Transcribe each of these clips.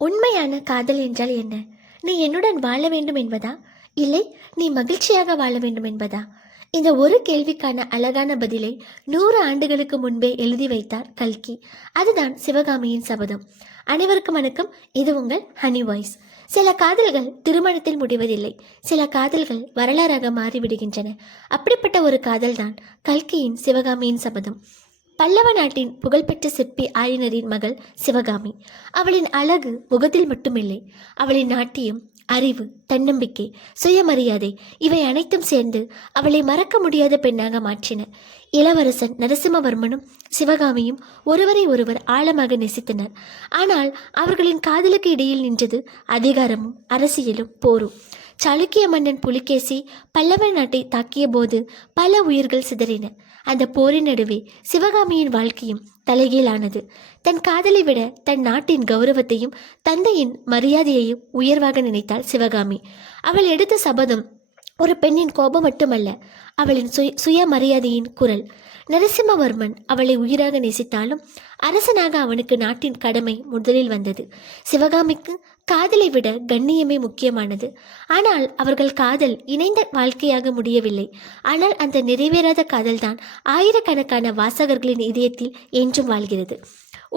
உண்மையான காதல் என்றால் என்ன? நீ என்னுடன் வாழ வேண்டும் என்பதா, இல்லை நீ மகிழ்ச்சியாக வாழ வேண்டும் என்பதா? இந்த ஒரு கேள்விக்கான அழகான பதிலை 100 ஆண்டுகளுக்கு முன்பே எழுதி வைத்தார் கல்கி. அதுதான் சிவகாமியின் சபதம். அனைவருக்கும் வணக்கம். இது உங்கள் ஹனி வாய்ஸ். சில காதல்கள் திருமணத்தில் முடிவதில்லை, சில காதல்கள் வரலாறாக மாறிவிடுகின்றன. அப்படிப்பட்ட ஒரு காதல்தான் கல்கியின் சிவகாமியின் சபதம். பல்லவ நாட்டின் புகழ்பெற்ற சிற்பி ஆயனரின் மகள் சிவகாமி. அவளின் அழகு முகத்தில் மட்டுமில்லை, அவளின் நாட்டியம், அறிவு, தன்னம்பிக்கை, சுயமரியாதை இவை அனைத்தும் சேர்ந்து அவளை மறக்க முடியாத பெண்ணாக மாற்றின. இளவரசன் நரசிம்மவர்மனும் சிவகாமியும் ஒருவரை ஒருவர் ஆழமாக நேசித்தனர். ஆனால் அவர்களின் காதலுக்கு இடையில் நின்றது அதிகாரமும் அரசியலும் போரும். சாளுக்கிய மன்னன் புலிகேசி பல்லவ நாட்டை தாக்கிய போது பல உயிர்கள் சிதறின. அந்த போரின் நடுவே சிவகாமியின் வாழ்க்கையும் தலைகீழானது. தன் காதலை விட தன் நாட்டின் கௌரவத்தையும் தந்தையின் மரியாதையையும் உயர்வாக நினைத்தாள் சிவகாமி. அவள் எடுத்த சபதம் ஒரு பெண்ணின் கோபம் மட்டுமல்ல, அவளின் சுயமரியாதையின் குரல். நரசிம்மவர்மன் அவளை உயிராக நேசித்தாலும் அரசனாக அவனுக்கு நாட்டின் கடமை முதலில் வந்தது. சிவகாமிக்கு காதலை விட கண்ணியமே முக்கியமானது. ஆனால் அவர்கள் காதல் இணைந்த வாழ்க்கையாக முடியவில்லை. ஆனால் அந்த நிறைவேறாத காதல்தான் ஆயிரக்கணக்கான வாசகர்களின் இதயத்தில் என்றும் வாழ்கிறது.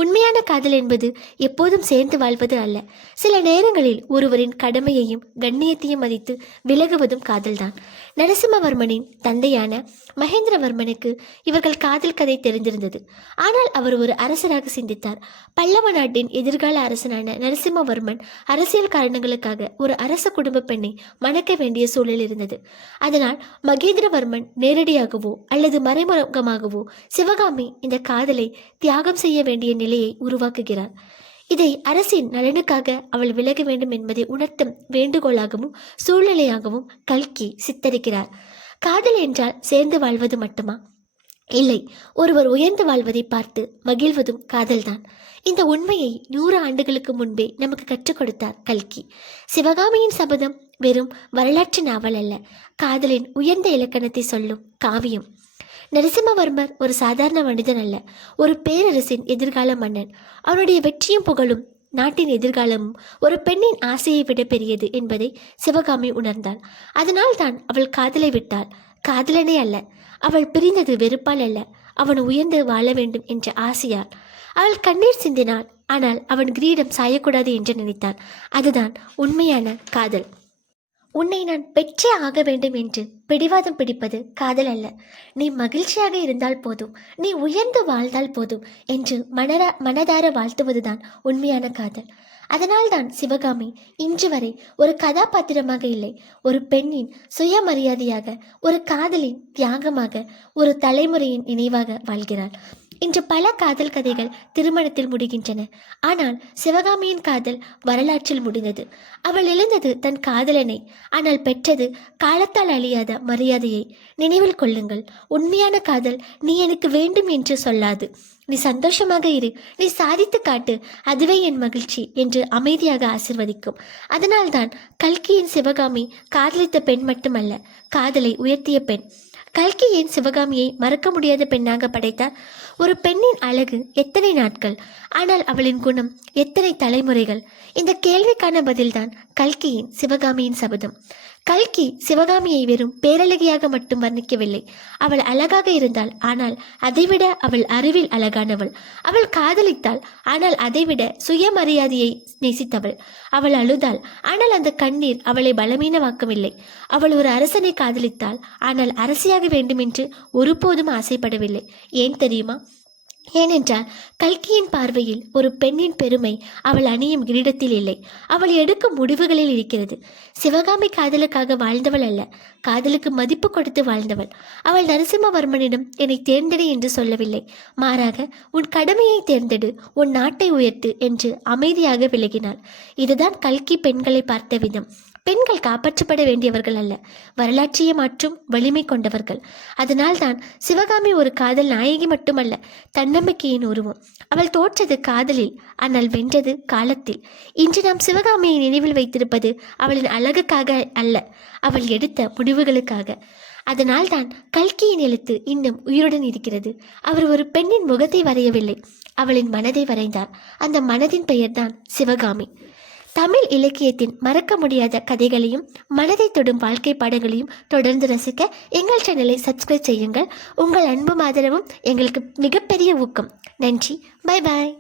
உண்மையான காதல் என்பது எப்போதும் சேர்ந்து வாழ்வது அல்ல. சில நேரங்களில் ஒருவரின் கடமையையும் கண்ணியத்தையும் மதித்து விலகுவதும் காதல்தான். நரசிம்மவர்மனின் தந்தையான மகேந்திரவர்மனுக்கு இவர்கள் காதல் கதை தெரிந்திருந்தது. ஆனால் அவர் ஒரு அரசராக சிந்தித்தார். பல்லவ நாட்டின் எதிர்கால அரசனான நரசிம்மவர்மன் அரசியல் காரணங்களுக்காக ஒரு அரச குடும்ப பெண்ணை மணக்க வேண்டிய சூழல் இருந்தது. அதனால் மகேந்திரவர்மன் நேரடியாகவோ அல்லது மறைமுகமாகவோ சிவகாமி இந்த காதலை தியாகம் செய்ய வேண்டிய நிலையை உருவாக்குகிறார். இதை அரசின் நலனுக்காக அவள் விலக வேண்டும் என்பதை உணர்த்தும் வேண்டுகோளாகவும் சூழ்நிலையாகவும் கல்கி சித்தரிக்கிறார். காதல் என்றால் சேர்ந்து வாழ்வது மட்டுமா? இல்லை, ஒருவர் உயர்ந்து வாழ்வதை பார்த்து மகிழ்வதும் காதல்தான். இந்த உண்மையை 100 ஆண்டுகளுக்கு முன்பே நமக்கு கற்றுக் கொடுத்தார் கல்கி. சிவகாமியின் சபதம் வெறும் வரலாற்று நாவல் அல்ல, காதலின் உயர்ந்த இலக்கணத்தை சொல்லும் காவியம். நரசிம்மவர்மர் ஒரு சாதாரண மனிதன் அல்ல, ஒரு பேரரசின் எதிர்கால மன்னன். அவனுடைய வெற்றியும் புகழும் நாட்டின் எதிர்காலமும் ஒரு பெண்ணின் ஆசையை விட பெரியது என்பதை சிவகாமி உணர்ந்தாள். அதனால் தான் அவள் காதலை விட்டாள். காதலனே அல்ல, அவள் பிரிந்தது வெறுப்பால் அல்ல, அவன் உயர்ந்து வாழ வேண்டும் என்ற ஆசையால். அவள் கண்ணீர் சிந்தினாள், ஆனால் அவன் கிரீடம் சாயக்கூடாது என்று நினைத்தான். அதுதான் உண்மையான காதல். உன்னை நான் பெற்றே ஆக வேண்டும் என்று பிடிவாதம் பிடிப்பது காதல் அல்ல. நீ மகிழ்ச்சியாக இருந்தால் போதும், நீ உயர்ந்து வாழ்ந்தால் போதும் என்று மனதார வாழ்த்துவதுதான் உண்மையான காதல். அதனால்தான் சிவகாமி இன்று வரை ஒரு கதாபாத்திரமாக இல்லை, ஒரு பெண்ணின் சுயமரியாதையாக, ஒரு காதலின் தியாகமாக, ஒரு தலைமுறையின் நினைவாக வாழ்கிறாள். இன்று பல காதல் கதைகள் திருமணத்தில் முடிகின்றன. ஆனால் சிவகாமியின் காதல் வரலாற்றில் முடிந்தது. அவள் இழந்தது தன் காதலனை, ஆனால் பெற்றது காலத்தால் அழியாத மரியாதையை. நினைவில் கொள்ளுங்கள், உண்மையான காதல் நீ எனக்கு வேண்டும் என்று சொல்லாது. நீ சந்தோஷமாக இரு, நீ சாதித்து காட்டு, அதுவே என் மகிழ்ச்சி என்று அமைதியாக ஆசிர்வதிக்கும். அதனால்தான் கல்கியின் சிவகாமி காதலித்த பெண் மட்டுமல்ல, காதலை உயர்த்திய பெண். கல்கி ஏன் சிவகாமியை மறக்க முடியாத பெண்ணாக படைத்தார்? ஒரு பெண்ணின் அழகு எத்தனை நாட்கள், ஆனால் அவளின் குணம் எத்தனை தலைமுறைகள்? இந்த கேள்விக்கான பதில்தான் கல்கியின் சிவகாமியின் சபதம். கல்கி சிவகாமியை வெறும் பேரழகியாக மட்டும் வர்ணிக்கவில்லை. அவள் அழகாக இருந்தாள், ஆனால் அதைவிட அவள் அறிவில் அழகானவள். அவள் காதலித்தாள், ஆனால் அதைவிட சுயமரியாதையை நேசித்தவள். அவள் அழுதாள், ஆனால் அந்த கண்ணீர் அவளை பலவீனமாக்கவில்லை. அவள் ஒரு அரசனை காதலித்தாள், ஆனால் அரசியாக வேண்டும் என்று ஒருபோதும் ஆசைப்படவில்லை. ஏன் தெரியுமா? ஏனென்றால் கல்கியின் பார்வையில் ஒரு பெண்ணின் பெருமை அவள் அணியும் கிரீடத்தில் இல்லை, அவள் எடுக்கும் முடிவுகளில் இருக்கிறது. சிவகாமி காதலுக்காக வாழ்ந்தவள் அல்ல, காதலுக்கு மதிப்பு கொடுத்து வாழ்ந்தவள். அவள் நரசிம்மவர்மனிடம் என்னை தேர்ந்தெடு என்று சொல்லவில்லை, மாறாக உன் கடமையை தேர்ந்தெடு, உன் நாட்டை உயர்த்து என்று அமைதியாக விலகினாள். இதுதான் கல்கி பெண்களை பார்த்த விதம். பெண்கள் காப்பாற்றப்பட வேண்டியவர்கள் அல்ல, வரலாற்றையே மாற்றும் வலிமை கொண்டவர்கள். அதனால்தான் சிவகாமி ஒரு காதல் நாயகி மட்டுமல்ல, தன்னம்பிக்கையின் உருவம். அவள் தோற்றது காதலில், ஆனால் வென்றது காலத்தில். இன்று நாம் சிவகாமியை நினைவில் வைத்திருப்பது அவளின் அழகுக்காக அல்ல, அவள் எடுத்த முடிவுகளுக்காக. அதனால்தான் கல்கியின் எழுத்து இன்னும் உயிருடன் இருக்கிறது. அவர் ஒரு பெண்ணின் முகத்தை வரையவில்லை, அவளின் மனதை வரைந்தார். அந்த மனதின் பெயர்தான் சிவகாமி. தமிழ் இலக்கியத்தின் மறக்க முடியாத கதைகளையும் மனதை தொடும் வாழ்க்கை பாடங்களையும் தொடர்ந்து ரசிக்க எங்கள் சேனலை சப்ஸ்கிரைப் செய்யுங்கள். உங்கள் அன்பும் ஆதரவும் எங்களுக்கு மிகப்பெரிய ஊக்கம். நன்றி. Bye bye.